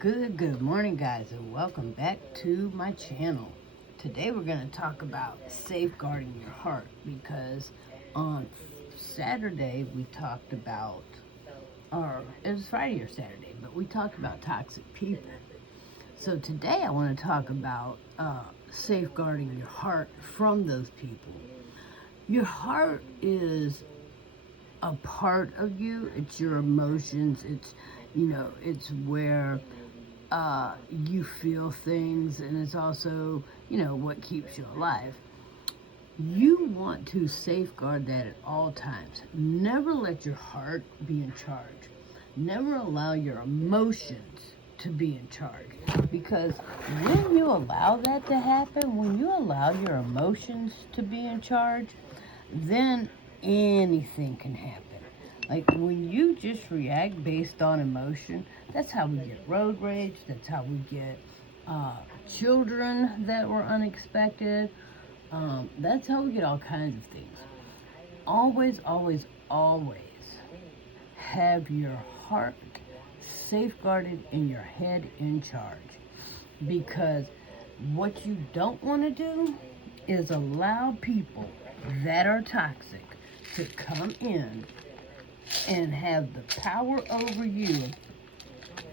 Good morning, guys, and welcome back to my channel. Today we're going to talk about safeguarding your heart because on Saturday we talked about, or it was Friday or Saturday, but we talked about toxic people. So today I want to talk about safeguarding your heart from those people. Your heart is a part of you. It's your emotions. It's where you feel things, and it's also, what keeps you alive. You want to safeguard that at all times. Never let your heart be in charge. Never allow your emotions to be in charge. Because when you allow that to happen, when you allow your emotions to be in charge, then anything can happen. Like when you just react based on emotion, that's how we get road rage. That's how we get children that were unexpected. That's how we get all kinds of things. Always, always, always have your heart safeguarded and your head in charge. Because what you don't want to do is allow people that are toxic to come in and have the power over you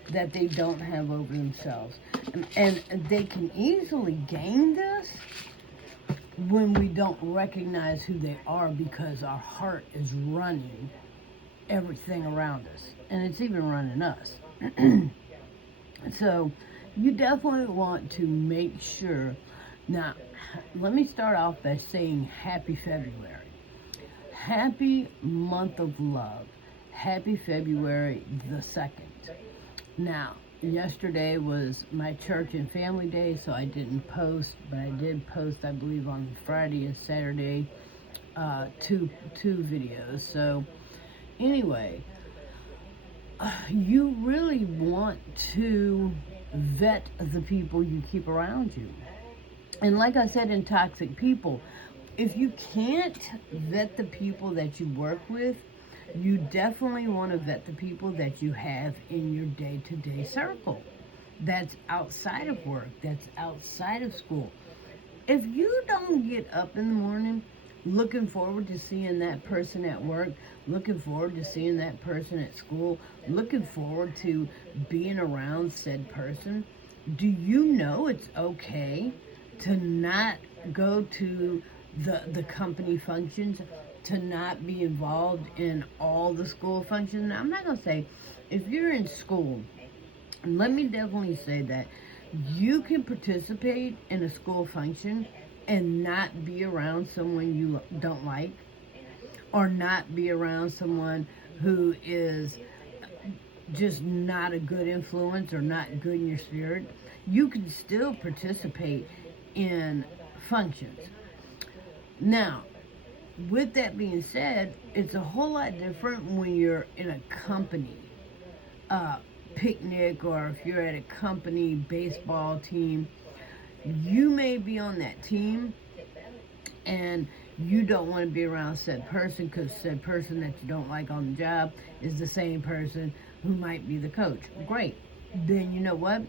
that they don't have over themselves. And they can easily gain this when we don't recognize who they are, because our heart is running everything around us, and it's even running us. So you definitely want to make sure. Now, let me start off by saying happy February. Happy month of love. Happy February the 2nd. Now, yesterday was my church and family day, so I didn't post, but I did post, I believe, on Friday and Saturday, two videos. So anyway, you really want to vet the people you keep around you. And like I said, in toxic people, if you can't vet the people that you work with, you definitely want to vet the people that you have in your day-to-day circle. That's outside of work, that's outside of school. If you don't get up in the morning looking forward to seeing that person at work, looking forward to seeing that person at school, looking forward to being around said person, do you know it's okay to not go to the company functions, to not be involved in all the school functions? Now, I'm not going to say, if you're in school, let me definitely say that you can participate in a school function and not be around someone you don't like, or not be around someone who is just not a good influence or not good in your spirit. You can still participate in functions. Now, with that being said, it's a whole lot different when you're in a company picnic, or if you're at a company baseball team. You may be on that team and you don't want to be around said person because said person that you don't like on the job is the same person who might be the coach. Great. Then you know what?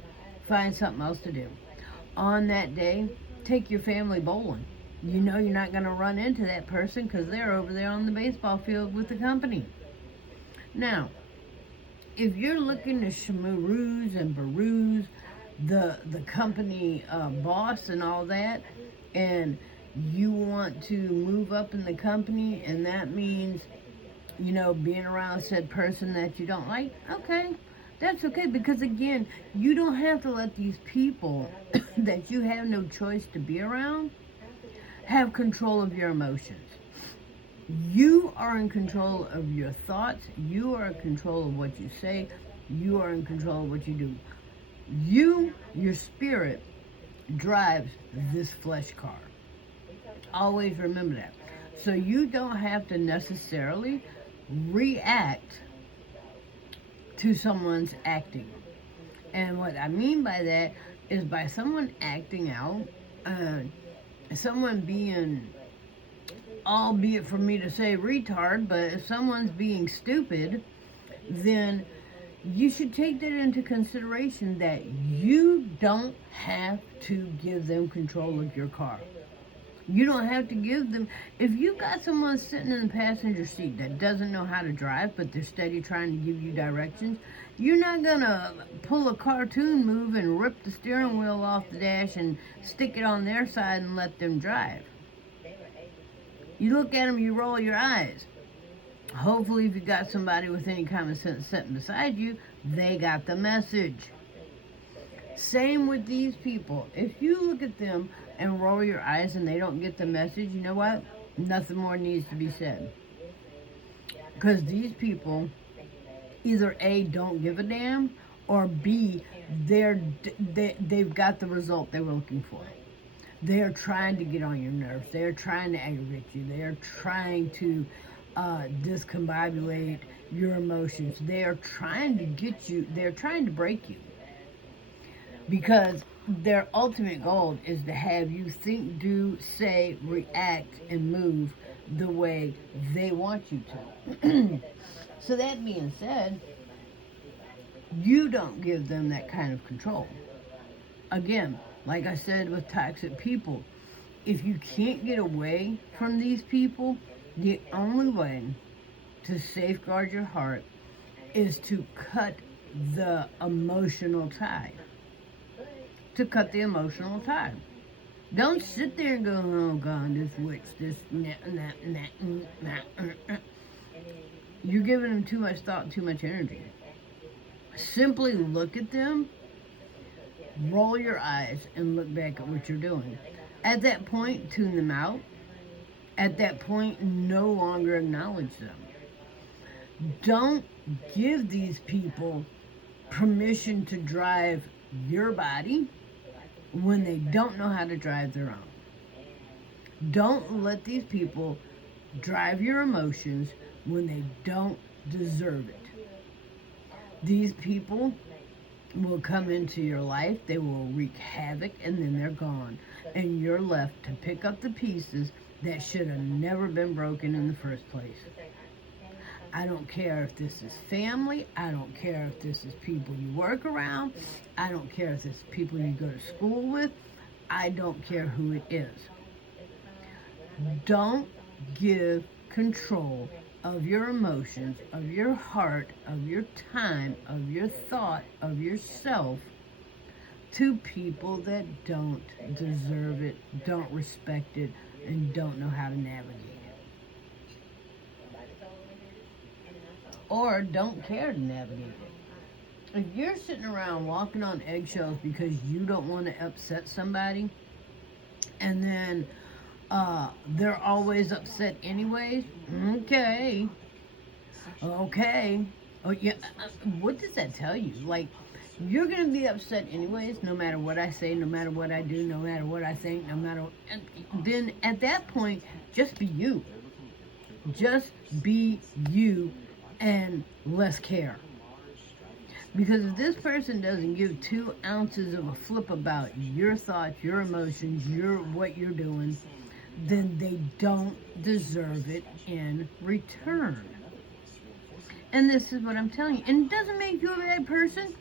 Find something else to do. On that day, take your family bowling. You know you're not going to run into that person because they're over there on the baseball field with the company. Now, if you're looking to schmarooze and peruse the company boss and all that, and you want to move up in the company, and that means, being around said person that you don't like, okay, that's okay, because again, you don't have to let these people that you have no choice to be around have control of your emotions. You are in control of your thoughts. You are in control of what you say. You are in control of what you do. Your spirit, drives this flesh car. Always remember that. So you don't have to necessarily react to someone's acting. And what I mean by that is, by someone acting out, someone being, albeit for me to say retard, but if someone's being stupid, then you should take that into consideration, that you don't have to give them control of your car. You don't have to give them. If you got someone sitting in the passenger seat that doesn't know how to drive, but they're steady trying to give you directions, you're not gonna pull a cartoon move and rip the steering wheel off the dash and stick it on their side and let them drive. You look at them, you roll your eyes. Hopefully, if you got somebody with any common sense sitting beside you, they got the message. Same with these people. If you look at them and roll your eyes and they don't get the message, you know what? Nothing more needs to be said. Because these people either A, don't give a damn, or B, they've got the result they were looking for. They are trying to get on your nerves. They are trying to aggravate you. They are trying to discombobulate your emotions. They are trying to get you, they're trying to break you. Because their ultimate goal is to have you think, do, say, react, and move the way they want you to. So that being said, you don't give them that kind of control. Again, like I said with toxic people, if you can't get away from these people, the only way to safeguard your heart is to cut the emotional tie. To cut the emotional tie. Don't sit there and go, oh God, this witch, this, You're giving them too much thought, too much energy. Simply look at them, roll your eyes, and look back at what you're doing. At that point, tune them out. At that point, no longer acknowledge them. Don't give these people permission to drive your body when they don't know how to drive their own. Don't let these people drive your emotions when they don't deserve it. These people will come into your life, they will wreak havoc, and then they're gone. And you're left to pick up the pieces that should have never been broken in the first place. I don't care if this is family. I don't care if this is people you work around. I don't care if this is people you go to school with. I don't care who it is. Don't give control of your emotions, of your heart, of your time, of your thought, of yourself to people that don't deserve it, don't respect it, and don't know how to navigate it. Or don't care to navigate it. If you're sitting around walking on eggshells because you don't want to upset somebody, and then they're always upset anyways, okay. Oh, yeah. What does that tell you? Like, you're going to be upset anyways, no matter what I say, no matter what I do, no matter what I think, no matter what. And then at that point, just be you. Just be you and less care. Because if this person doesn't give 2 ounces of a flip about your thoughts, your emotions, what you're doing, then they don't deserve it in return. And this is what I'm telling you. And it doesn't make you a bad person.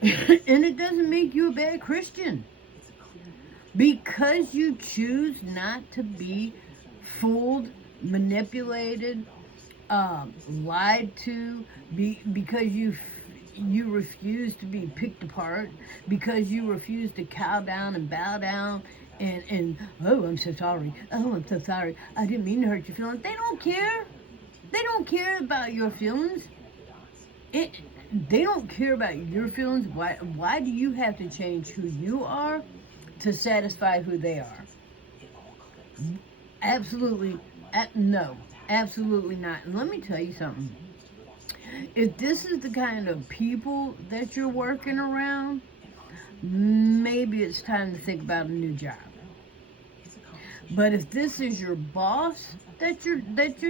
And it doesn't make you a bad Christian. Because you choose not to be fooled, manipulated, lied to, because you refuse to be picked apart, because you refuse to cow down and bow down, and oh, I'm so sorry. Oh, I'm so sorry. I didn't mean to hurt your feelings. They don't care. They don't care about your feelings. They don't care about your feelings. Why do you have to change who you are to satisfy who they are? Absolutely, no. Absolutely not. And let me tell you something. If this is the kind of people that you're working around, maybe it's time to think about a new job. But if this is your boss that you're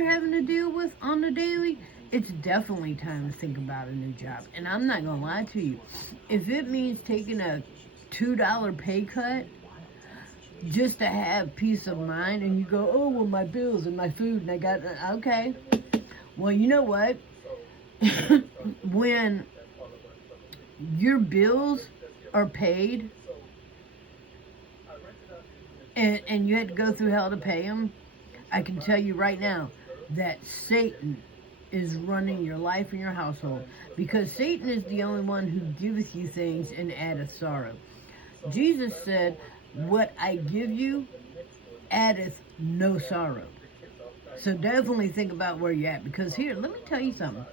having to deal with on the daily, it's definitely time to think about a new job. And I'm not gonna lie to you. If it means taking a $2 pay cut just to have peace of mind, and you go, oh, well, my bills and my food, and I got, okay. Well, you know what? when your bills are paid and you had to go through hell to pay them, I can tell you right now that Satan is running your life and your household, because Satan is the only one who giveth you things and addeth sorrow. Jesus said, what I give you addeth no sorrow. So definitely think about where you're at, because here, let me tell you something.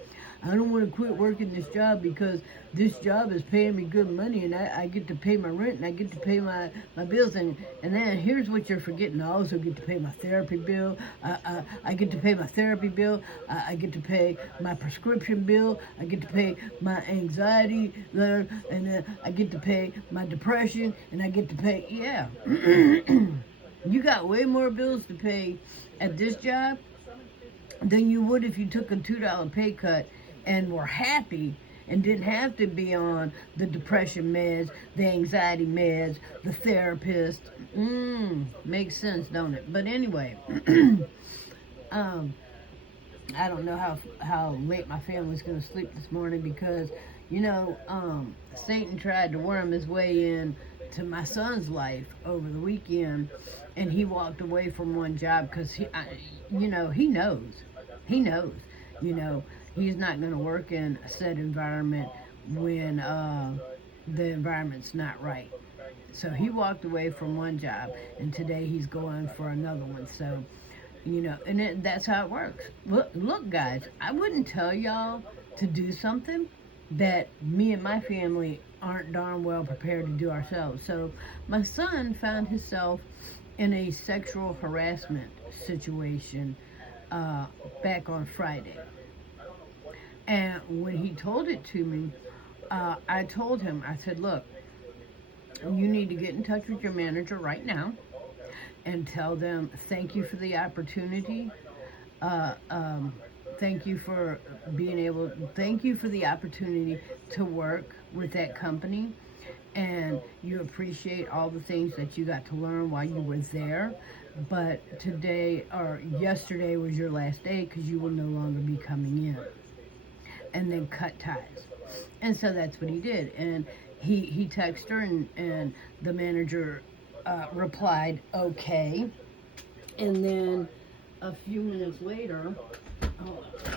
I don't want to quit working this job because this job is paying me good money, and I get to pay my rent, and I get to pay my bills, and then here's what you're forgetting. I also get to pay my therapy bill. I get to pay my therapy bill. I get to pay my prescription bill. I get to pay my anxiety letter, and then I get to pay my depression, and I get to pay, yeah. You got way more bills to pay at this job than you would if you took a $2 pay cut and were happy and didn't have to be on the depression meds, the anxiety meds, the therapist. Makes sense, don't it? But anyway, I don't know how late my family's going to sleep this morning, because, Satan tried to worm his way in to my son's life over the weekend, and he walked away from one job because he knows. He knows, he's not going to work in a set environment when the environment's not right. So he walked away from one job, and today he's going for another one. So, and that's how it works. Look, guys, I wouldn't tell y'all to do something that me and my family aren't darn well prepared to do ourselves. So my son found himself in a sexual harassment situation back on Friday. And when he told it to me, I told him, I said, look, you need to get in touch with your manager right now and tell them thank you for the opportunity. Thank you for thank you for the opportunity to work with that company. And you appreciate all the things that you got to learn while you were there. But today or yesterday was your last day, because you will no longer be coming in. And then cut ties. And so that's what he did. And he texted her, and the manager replied, okay. And then a few minutes later, hold on.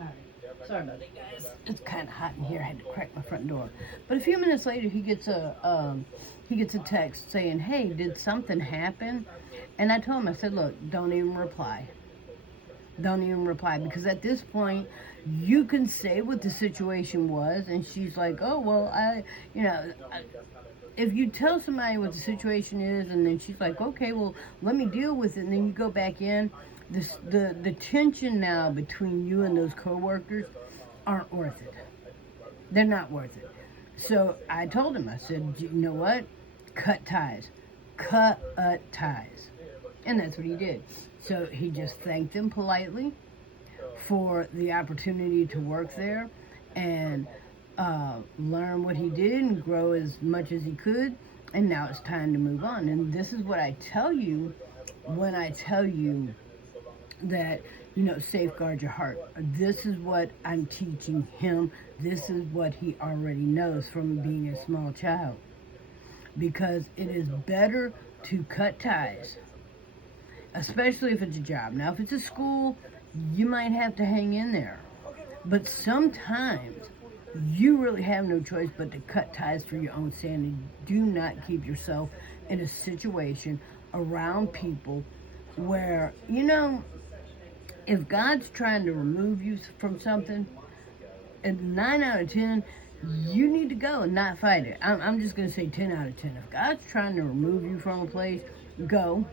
All right. Sorry about that, guys. It's kind of hot in here. I had to crack my front door. But a few minutes later, he gets a text saying, hey, did something happen? And I told him, I said, look, don't even reply. Don't even reply, because at this point, you can say what the situation was, and she's like, oh, well, if you tell somebody what the situation is, and then she's like, okay, well, let me deal with it, and then you go back in, the tension now between you and those coworkers aren't worth it. They're not worth it. So I told him, I said, you know what? Cut ties. Cut ties. And that's what he did. So he just thanked them politely for the opportunity to work there and learn what he did and grow as much as he could. And now it's time to move on. And this is what I tell you when I tell you that, safeguard your heart. This is what I'm teaching him. This is what he already knows from being a small child. Because it is better to cut ties, especially if it's a job. Now, if it's a school, you might have to hang in there. But sometimes you really have no choice but to cut ties for your own sanity. Do not keep yourself in a situation around people where, if God's trying to remove you from something, and 9 out of 10, you need to go and not fight it. I'm just going to say 10 out of 10. If God's trying to remove you from a place, go.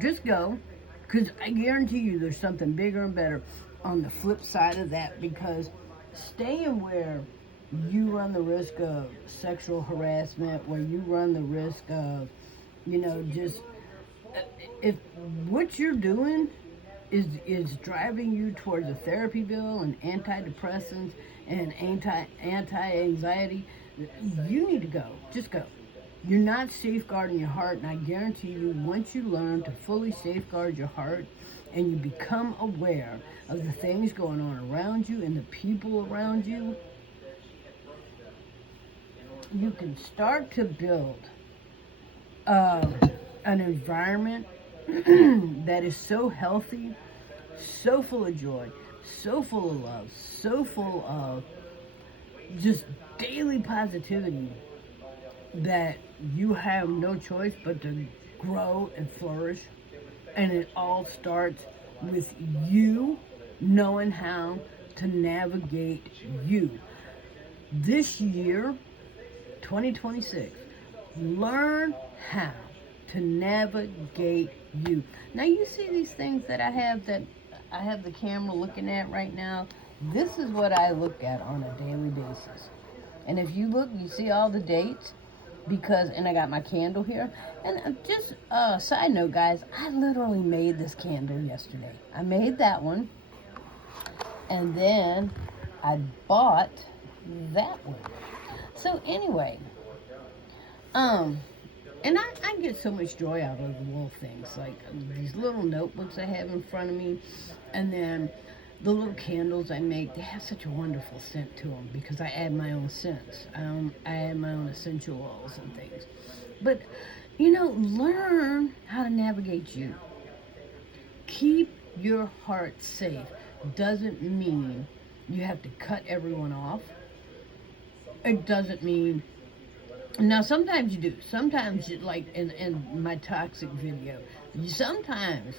Just go. Because I guarantee you there's something bigger and better on the flip side of that, because staying where you run the risk of sexual harassment, where you run the risk of, just, if what you're doing is driving you towards a therapy bill and antidepressants and anti-anxiety, you need to go. Just go. You're not safeguarding your heart, and I guarantee you, once you learn to fully safeguard your heart and you become aware of the things going on around you and the people around you, you can start to build an environment that is so healthy, so full of joy, so full of love, so full of just daily positivity that you have no choice but to grow and flourish. And it all starts with you knowing how to navigate you. This year, 2026, learn how to navigate you. Now you see these things that I have the camera looking at right now. This is what I look at on a daily basis. And if you look, you see all the dates and I got my candle here. And just side note, guys, I literally made this candle yesterday. I made that one, and then I bought that one. So anyway, and I get so much joy out of the little things, like these little notebooks I have in front of me, and then the little candles I make. They have such a wonderful scent to them because I add my own scents. I add my own essential oils and things. But, learn how to navigate you. Keep your heart safe. Doesn't mean you have to cut everyone off. It doesn't mean... Now, sometimes you do. Sometimes, like in my toxic video, sometimes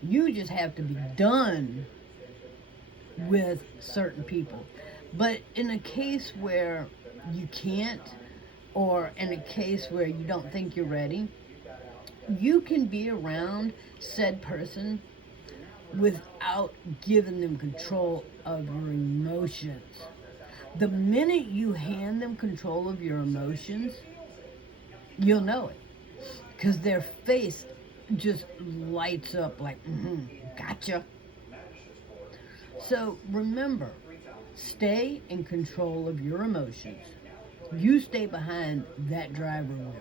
you just have to be done with certain people. But in a case where you can't, or in a case where you don't think you're ready, you can be around said person without giving them control of your emotions. The minute you hand them control of your emotions, you'll know it. Because their face just lights up like, gotcha. So remember, stay in control of your emotions. You stay behind that driver wheel.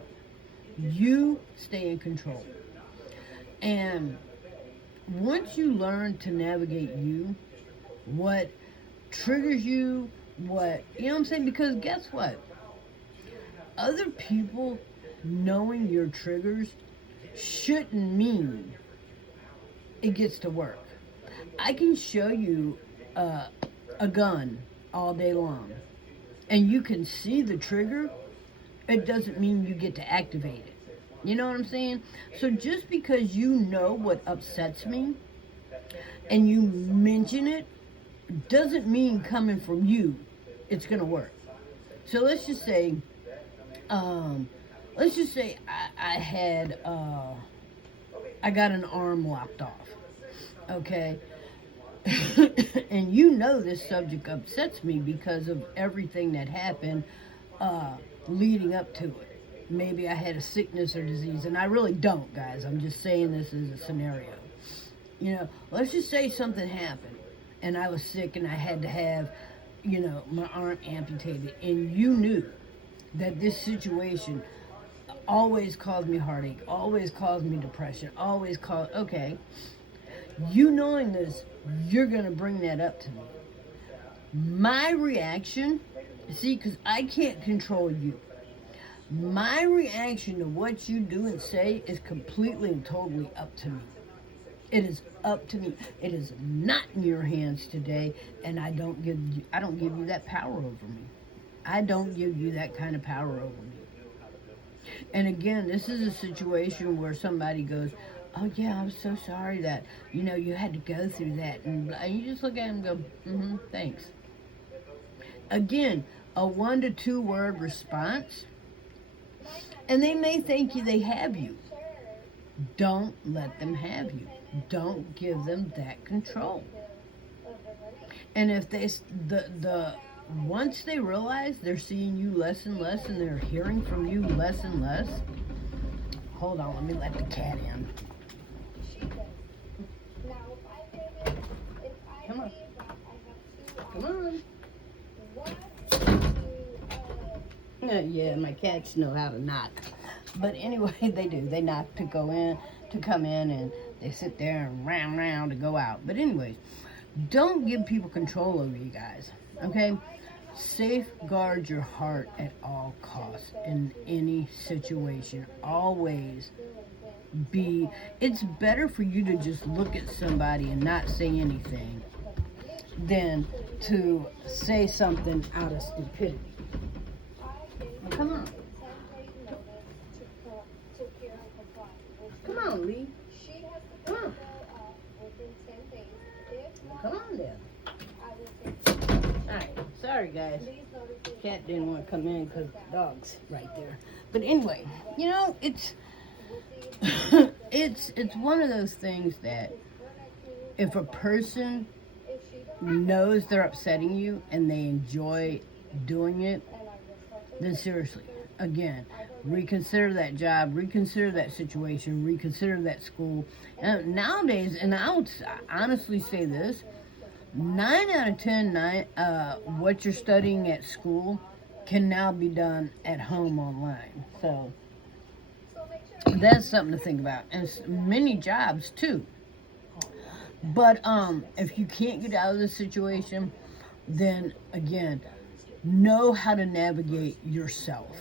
You stay in control. And once you learn to navigate you, what triggers you, you know what I'm saying? Because guess what? Other people knowing your triggers shouldn't mean it gets to work. I can show you a gun all day long, and you can see the trigger. It doesn't mean you get to activate it. You know what I'm saying? So just because you know what upsets me and you mention it, doesn't mean coming from you it's gonna work. So let's just say I got an arm lopped off, okay? And you know this subject upsets me because of everything that happened leading up to it. Maybe I had a sickness or disease, and I really don't, guys. I'm just saying this as a scenario. Let's just say something happened, and I was sick, and I had to have, my arm amputated, and you knew that this situation always caused me heartache, always caused me depression, okay, you knowing this, you're going to bring that up to me. My reaction, see, because I can't control you. My reaction to what you do and say is completely and totally up to me. It is up to me. It is not in your hands today, and I don't give you that power over me. I don't give you that kind of power over me. And again, this is a situation where somebody goes, "Oh yeah, I'm so sorry that you had to go through that," and you just look at them and go, "Thanks." Again, a 1 to 2 word response, and they may think they have you. Don't let them have you. Don't give them that control. And if once they realize they're seeing you less and less, and they're hearing from you less and less, hold on, let me let the cat in. Come on. Come on. Yeah, my cats know how to knock. But anyway, they do. They knock to come in, and They sit there and round to go out. But anyways, don't give people control over you guys, okay? Safeguard your heart at all costs in any situation. Always it's better for you to just look at somebody and not say anything than to say something out of stupidity. Come on. Come on, Lee. Come on. Come on there. Alright, sorry guys. Cat didn't want to come in because the dog's right there. But anyway, you know, it's it's one of those things that if a person knows they're upsetting you and they enjoy doing it, then seriously, again, reconsider that job, reconsider that situation, reconsider that school. Nowadays, and I would honestly say this, 9 out of 10, what you're studying at school can now be done at home online. So that's something to think about. And many jobs too. But if you can't get out of this situation, then again, know how to navigate yourself.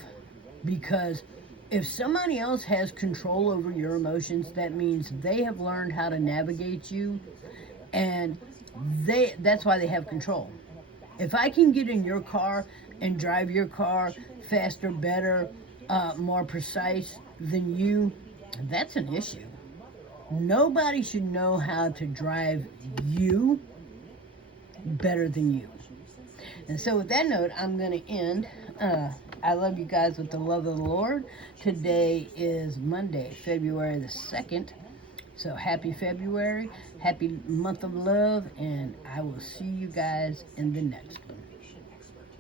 Because if somebody else has control over your emotions, that means they have learned how to navigate you, and that's why they have control. If I can get in your car and drive your car faster, better, more precise than you, that's an issue. Nobody should know how to drive you better than you. And so with that note, I'm going to end. I love you guys with the love of the Lord. Today is Monday, February the 2nd. So happy February, happy month of love, and I will see you guys in the next one.